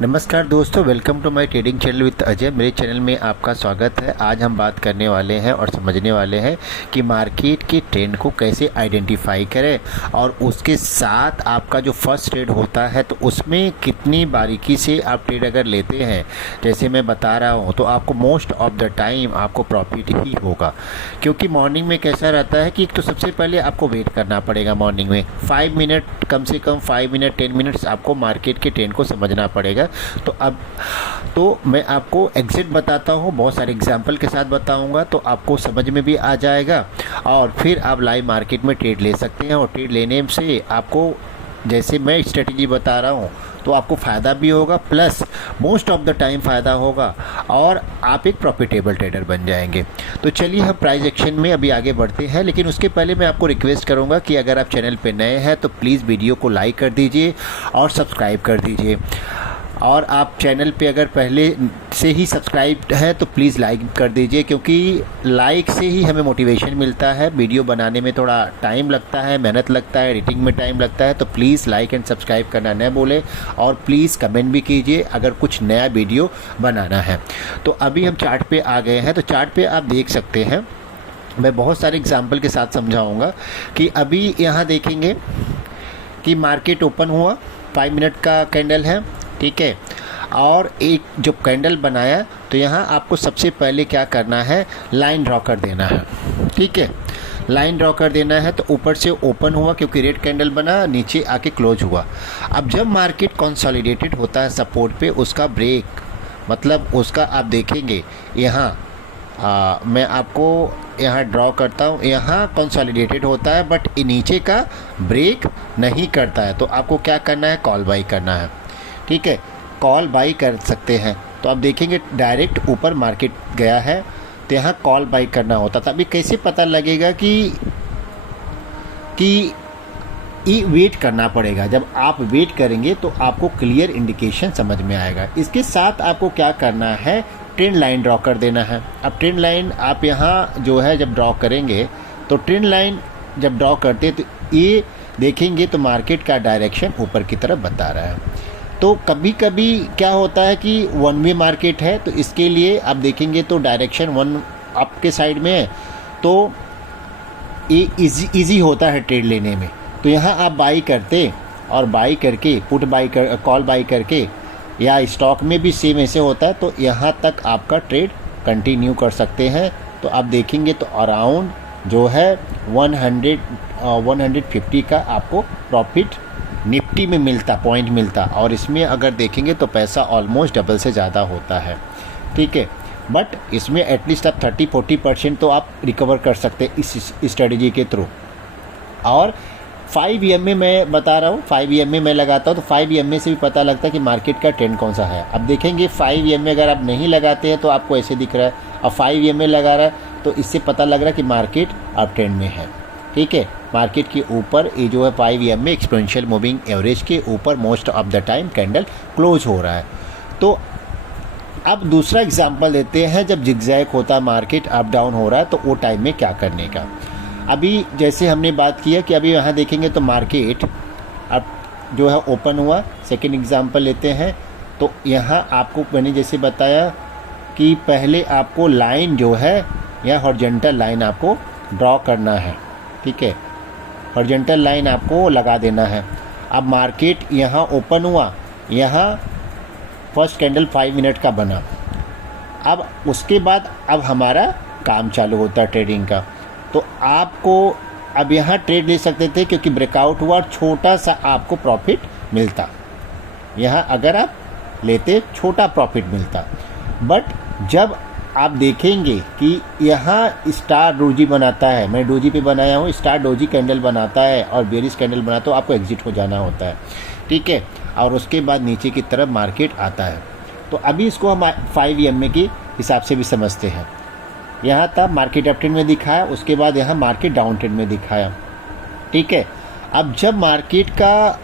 नमस्कार दोस्तों, welcome to my trading channel with Ajay. मेरे चैनल में आपका स्वागत है। आज हम बात करने वाले हैं और समझने वाले हैं कि मार्केट के ट्रेंड को कैसे आइडेंटिफाई करें और उसके साथ आपका जो फर्स्ट ट्रेड होता है तो उसमें कितनी बारीकी से आप ट्रेड अगर लेते हैं, जैसे मैं बता रहा हूं, तो आपको मोस्ट ऑफ द टाइम आपको प्रॉफिट ही होगा। क्योंकि मॉर्निंग में कैसा रहता है कि एक तो सबसे पहले आपको वेट करना पड़ेगा। मॉर्निंग में 5 मिनट, कम से कम 5 मिनट 10 मिनट्स आपको मार्केट के ट्रेंड को समझना पड़ेगा। तो मैं आपको एग्जिट बताता हूँ, बहुत सारे एग्जाम्पल के साथ बताऊँगा तो आपको समझ में भी आ जाएगा और फिर आप लाइव मार्केट में ट्रेड ले सकते हैं। और ट्रेड लेने से आपको, जैसे मैं स्ट्रेटजी बता रहा हूँ, तो आपको फ़ायदा भी होगा, plus most of the time फ़ायदा होगा और आप एक प्रॉफिटेबल ट्रेडर बन जाएंगे। तो चलिए हम प्राइस एक्शन में अभी आगे बढ़ते हैं, लेकिन उसके पहले मैं आपको रिक्वेस्ट करूंगा कि अगर आप चैनल पे नए हैं तो प्लीज़ वीडियो को लाइक कर दीजिए और सब्सक्राइब कर दीजिए। और आप चैनल पे अगर पहले से ही सब्सक्राइब है तो प्लीज़ लाइक कर दीजिए, क्योंकि लाइक से ही हमें मोटिवेशन मिलता है। वीडियो बनाने में थोड़ा टाइम लगता है, मेहनत लगता है, एडिटिंग में टाइम लगता है, तो प्लीज़ लाइक एंड सब्सक्राइब करना न भूलें और प्लीज़ कमेंट भी कीजिए अगर कुछ नया वीडियो बनाना है। तो अभी हम चार्ट पे आ गए हैं, तो चार्ट पे आप देख सकते हैं, मैं बहुत सारे एग्जाम्पल के साथ समझाऊँगा कि अभी यहाँ देखेंगे कि मार्केट ओपन हुआ, 5 मिनट का कैंडल है, ठीक है। और एक जो कैंडल बनाया तो यहाँ आपको सबसे पहले क्या करना है, लाइन ड्रॉ कर देना है, ठीक है। लाइन ड्रॉ कर देना है तो ऊपर से ओपन हुआ क्योंकि रेड कैंडल बना, नीचे आके क्लोज हुआ। अब जब मार्केट कंसोलिडेटेड होता है सपोर्ट पे, उसका ब्रेक, मतलब उसका आप देखेंगे यहाँ, मैं आपको यहाँ ड्रॉ करता हूँ, यहाँ कंसोलिडेटेड होता है बट नीचे का ब्रेक नहीं करता है, तो आपको क्या करना है, कॉल बाई करना है, ठीक है। कॉल बाई कर सकते हैं। तो आप देखेंगे डायरेक्ट ऊपर मार्केट गया है तो यहाँ कॉल बाई करना होता था। अभी कैसे पता लगेगा कि वेट करना पड़ेगा। जब आप वेट करेंगे तो आपको क्लियर इंडिकेशन समझ में आएगा। इसके साथ आपको क्या करना है, ट्रेंड लाइन ड्रॉ कर देना है। अब ट्रेंड लाइन आप यहाँ जो है जब ड्रॉ करेंगे तो ट्रेंड लाइन जब ड्रॉ करते तो ये देखेंगे तो मार्केट का डायरेक्शन ऊपर की तरफ बता रहा है। तो कभी कभी क्या होता है कि वन वे मार्केट है, तो इसके लिए आप देखेंगे तो डायरेक्शन वन अप के साइड में है, तो ये इजी होता है ट्रेड लेने में। तो यहाँ आप बाई करते और बाई करके पुट बाई कर, कॉल बाई करके, या स्टॉक में भी सेम ऐसे होता है, तो यहाँ तक आपका ट्रेड कंटिन्यू कर सकते हैं। तो आप देखेंगे तो अराउंड जो है 150 का आपको प्रॉफिट निफ्टी में मिलता, पॉइंट मिलता, और इसमें अगर देखेंगे तो पैसा ऑलमोस्ट डबल से ज़्यादा होता है, ठीक है। बट इसमें एटलीस्ट आप 30-40% तो आप रिकवर कर सकते हैं इस स्ट्रेटजी के थ्रू। और 5 EMA मैं बता रहा हूँ, 5 EMA मैं लगाता हूँ, तो 5 EMA से भी पता लगता है कि मार्केट का ट्रेंड कौन सा है। अब देखेंगे 5 EMA अगर आप नहीं लगाते हैं तो आपको ऐसे दिख रहा है, और 5 EMA लगा रहा है तो इससे पता लग रहा है कि मार्केट अप ट्रेंड में है, ठीक है। मार्केट के ऊपर ये जो है 5 EMA एक्सपोनेंशियल मूविंग एवरेज के ऊपर most of the time candle close हो रहा है। तो अब दूसरा एग्जांपल देते हैं, जब जिगजैग होता है मार्केट, अप डाउन हो रहा है, तो वो टाइम में क्या करने का। अभी जैसे हमने बात किया कि अभी यहाँ देखेंगे तो मार्केट अब जो है ओपन हुआ। सेकेंड एग्जांपल लेते हैं, तो यहाँ आपको मैंने जैसे बताया कि पहले आपको लाइन जो है या हॉरिजॉन्टल लाइन आपको ड्रॉ करना है, ठीक है। हॉरिजॉन्टल लाइन आपको लगा देना है। अब मार्केट यहाँ ओपन हुआ, यहाँ फर्स्ट कैंडल 5 मिनट का बना। अब उसके बाद अब हमारा काम चालू होता है ट्रेडिंग का। तो आपको अब यहाँ ट्रेड ले सकते थे क्योंकि ब्रेकआउट हुआ, छोटा सा आपको प्रॉफिट मिलता। यहाँ अगर आप लेते छोटा प्रॉफिट मिलता। बट जब आप देखेंगे कि यहाँ स्टार डोजी बनाता है, मैं डोजी पे बनाया हूँ, स्टार डोजी कैंडल बनाता है और बेरिश कैंडल बनाता है, तो आपको एग्जिट हो जाना होता है, ठीक है। और उसके बाद नीचे की तरफ मार्केट आता है। तो अभी इसको हम 5 EMA के हिसाब से भी समझते हैं। यहाँ तक मार्केट अप ट्रेंड में दिखाया, उसके बाद यहाँ मार्केट डाउन ट्रेंड में दिखाया, ठीक है। अब जब मार्केट का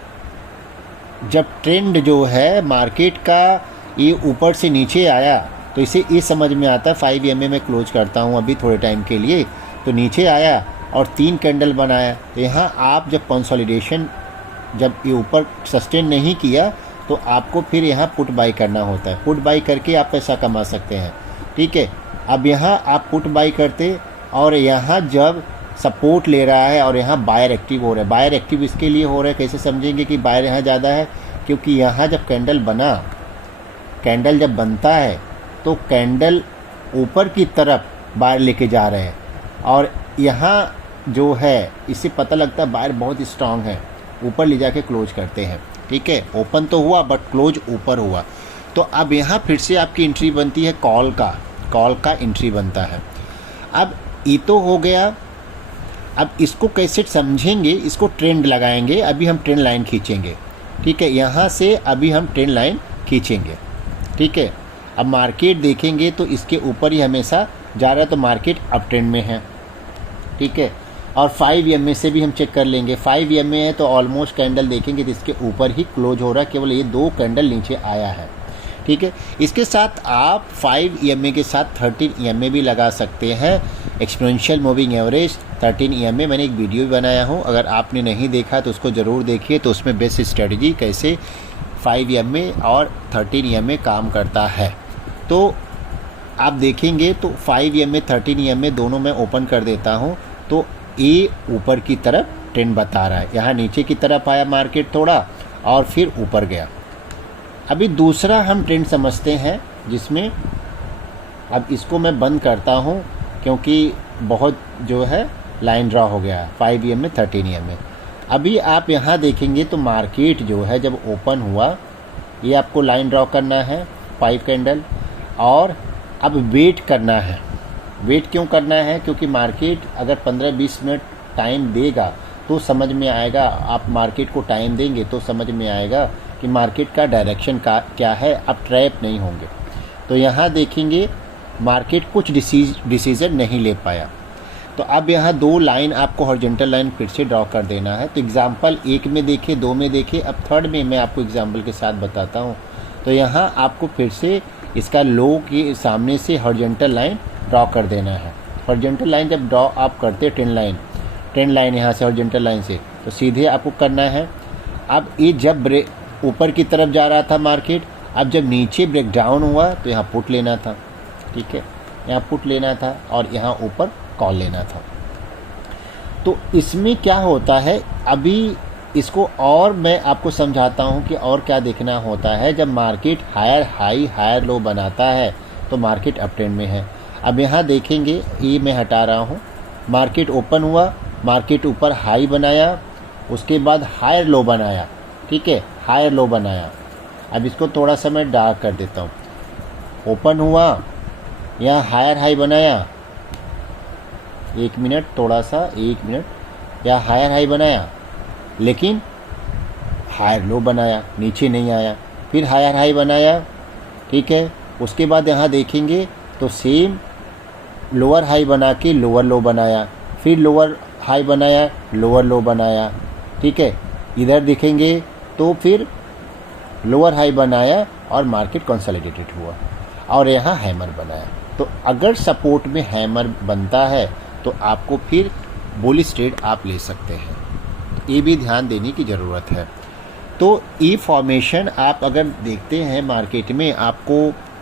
जब ट्रेंड जो है मार्केट का ये ऊपर से नीचे आया, तो इसे ये समझ में आता है, 5 EMA में क्लोज करता हूँ अभी थोड़े टाइम के लिए, तो नीचे आया और 3 कैंडल बनाया। तो यहाँ आप जब कंसोलिडेशन, जब ये ऊपर सस्टेन नहीं किया तो तो आपको फिर यहाँ पुट बाई करना होता है। पुट बाई करके आप पैसा कमा सकते हैं, ठीक है। अब यहाँ आप पुट बाई करते और यहाँ जब सपोर्ट ले रहा है और यहाँ बायर एक्टिव हो रहा है। बायर एक्टिव इसके लिए हो रहा है, कैसे समझेंगे कि बायर यहाँ ज़्यादा है, क्योंकि यहाँ जब कैंडल जब बनता है तो कैंडल ऊपर की तरफ बायर लेके जा रहे हैं और यहाँ जो है इससे पता लगता है बायर बहुत स्ट्रांग है, ऊपर ले जाके क्लोज करते हैं, ठीक है। ओपन तो हुआ बट क्लोज ऊपर हुआ। तो अब यहाँ फिर से आपकी एंट्री बनती है कॉल का एंट्री बनता है। अब ये तो हो गया। अब इसको कैसे समझेंगे, इसको ट्रेंड लगाएंगे। अभी हम ट्रेंड लाइन खींचेंगे, ठीक है। यहाँ से अभी हम ट्रेंड लाइन खींचेंगे, ठीक है। अब मार्केट देखेंगे तो इसके ऊपर ही हमेशा जा रहा है, तो मार्केट अप ट्रेंड में है, ठीक है। और 5 EMA से भी हम चेक कर लेंगे। 5 EMA है तो ऑलमोस्ट कैंडल देखेंगे तो इसके ऊपर ही क्लोज हो रहा है, केवल ये 2 कैंडल नीचे आया है, ठीक है। इसके साथ आप 5 EMA के साथ 13 EMA भी लगा सकते हैं। एक्सपोनेंशियल मूविंग एवरेज 13 EMA मैंने एक वीडियो भी बनाया हूँ, अगर आपने नहीं देखा तो उसको ज़रूर देखिए। तो उसमें बेस्ट स्ट्रेटजी कैसे 5 EMA और 13 EMA काम करता है तो आप देखेंगे। तो 5 EMA 13 EMA दोनों मैं ओपन कर देता हूँ। तो ये ऊपर की तरफ ट्रेंड बता रहा है, यहाँ नीचे की तरफ आया मार्केट थोड़ा और फिर ऊपर गया। अभी दूसरा हम ट्रेंड समझते हैं जिसमें अब इसको मैं बंद करता हूँ क्योंकि बहुत जो है लाइन ड्रा हो गया 5 EMA 13 EMA। अभी आप यहाँ देखेंगे तो मार्केट जो है जब ओपन हुआ, ये आपको लाइन ड्रा करना है 5 कैंडल और अब वेट करना है। वेट क्यों करना है, क्योंकि मार्केट अगर 15-20 मिनट टाइम देगा तो समझ में आएगा। आप मार्केट को टाइम देंगे तो समझ में आएगा कि मार्केट का डायरेक्शन का क्या है, आप ट्रैप नहीं होंगे। तो यहाँ देखेंगे मार्केट कुछ डिसीजन नहीं ले पाया। तो अब यहाँ 2 लाइन आपको हॉरिजॉन्टल लाइन फिर से ड्रॉ कर देना है। तो एग्जाम्पल 1 में देखे, 2 में देखे, अब 3rd में मैं आपको एग्जाम्पल के साथ बताता हूँ। तो यहाँ आपको फिर से इसका लो के सामने से हॉरिजॉन्टल लाइन ड्रॉ कर देना है। हॉरिजॉन्टल लाइन जब ड्रॉ आप करते हैं ट्रेंड लाइन यहाँ से हॉरिजॉन्टल लाइन से, तो सीधे आपको करना है। अब ये जब ऊपर की तरफ जा रहा था मार्केट, अब जब नीचे ब्रेक डाउन हुआ तो यहाँ पुट लेना था, ठीक है। यहाँ पुट लेना था और यहाँ ऊपर कॉल लेना था। तो इसमें क्या होता है, अभी इसको और मैं आपको समझाता हूँ कि और क्या देखना होता है। जब market higher high higher low बनाता है तो मार्केट अप ट्रेंड में है। अब यहाँ देखेंगे, ये मैं हटा रहा हूँ, मार्केट ओपन हुआ, मार्केट ऊपर हाई बनाया, उसके बाद हायर लो बनाया, ठीक है, हायर लो बनाया। अब इसको थोड़ा सा मैं डार्क कर देता हूँ। ओपन हुआ, यहाँ हायर हाई बनाया, 1 मिनट, थोड़ा सा 1 मिनट, यहाँ हायर हाई बनाया लेकिन हायर लो बनाया, नीचे नहीं आया। फिर हायर हाई बनाया, ठीक है। उसके बाद यहाँ देखेंगे तो सेम लोअर हाई बना के लोअर लो बनाया, फिर लोअर हाई बनाया, लोअर लो बनाया, ठीक है। इधर देखेंगे तो फिर लोअर हाई बनाया और मार्केट कंसोलिडेटेड हुआ और यहाँ हैमर बनाया। तो अगर सपोर्ट में हैमर बनता है तो आपको फिर बुलिश ट्रेड आप ले सकते हैं। ये भी ध्यान देने की ज़रूरत है। तो ई फॉर्मेशन आप अगर देखते हैं मार्केट में, आपको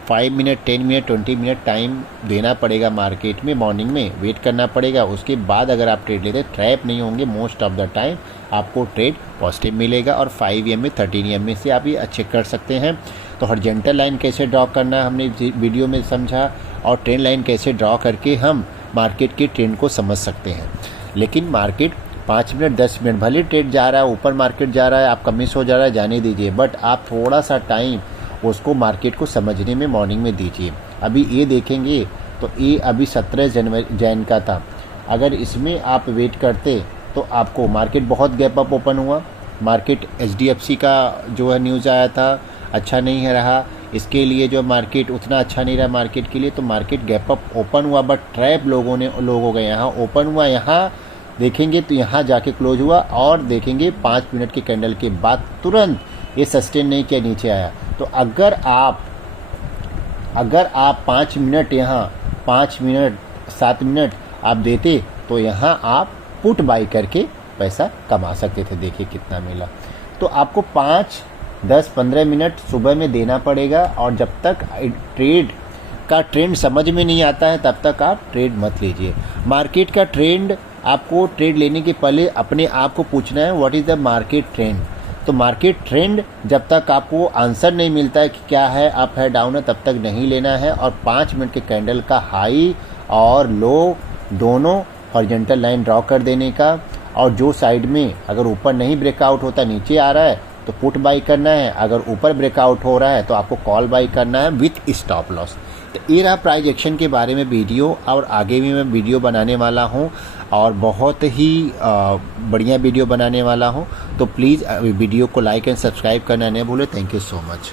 5 मिनट 10 मिनट 20 मिनट टाइम देना पड़ेगा मार्केट में, मॉर्निंग में वेट करना पड़ेगा। उसके बाद अगर आप ट्रेड लेते हैं ट्रैप नहीं होंगे, मोस्ट ऑफ द टाइम आपको ट्रेड पॉजिटिव मिलेगा। और 5 EMA 13 EMA से आप ये चेक कर सकते हैं। तो हॉरिजॉन्टल लाइन कैसे ड्रॉ करना हमने वीडियो में समझा और ट्रेंड लाइन कैसे ड्रॉ करके हम मार्केट के ट्रेंड को समझ सकते हैं। लेकिन मार्केट 5 मिनट 10 मिनट भले ट्रेड जा रहा है, ऊपर मार्केट जा रहा है, आपका मिस हो जा रहा है, जाने दीजिए, बट आप थोड़ा सा टाइम उसको मार्केट को समझने में मॉर्निंग में दीजिए। अभी ये देखेंगे तो ये अभी 17 जैन का था। अगर इसमें आप वेट करते तो आपको मार्केट बहुत गैप अप ओपन हुआ। मार्केट HDFC का जो है न्यूज़ आया था, अच्छा नहीं है रहा, इसके लिए जो मार्केट उतना अच्छा नहीं रहा मार्केट के लिए। तो मार्केट गैप अप ओपन हुआ बट ट्रैप लोग हो गए। यहाँ ओपन हुआ, यहाँ देखेंगे तो यहाँ जाके क्लोज हुआ और देखेंगे 5 मिनट के कैंडल के बाद तुरंत ये सस्टेन नहीं किया, नीचे आया। तो अगर आप 5 मिनट, यहाँ 5 मिनट 7 मिनट आप देते तो यहाँ आप पुट बाई करके पैसा कमा सकते थे। देखिए कितना मिला। तो आपको 5 10-15 मिनट सुबह में देना पड़ेगा। और जब तक ट्रेड का ट्रेंड समझ में नहीं आता है तब तक आप ट्रेड मत लीजिए। मार्केट का ट्रेंड, आपको ट्रेड लेने के पहले अपने आप को पूछना है what is the market trend. तो मार्केट ट्रेंड जब तक आपको आंसर नहीं मिलता है कि क्या है, अप है, डाउन है, तब तक नहीं लेना है। और 5 मिनट के कैंडल का हाई और लो दोनों हॉरिजॉन्टल लाइन ड्रॉ कर देने का। और जो साइड में अगर ऊपर नहीं ब्रेकआउट होता, नीचे आ रहा है, तो पुट बाई करना है। अगर ऊपर ब्रेकआउट हो रहा है तो आपको कॉल बाई करना है विथ स्टॉप लॉस। तो ये रहा प्राइस एक्शन के बारे में वीडियो, और आगे भी मैं वीडियो बनाने वाला हूँ और बहुत ही बढ़िया वीडियो बनाने वाला हूँ। तो प्लीज़ वीडियो को लाइक एंड सब्सक्राइब करना नहीं भूलें। Thank you so much.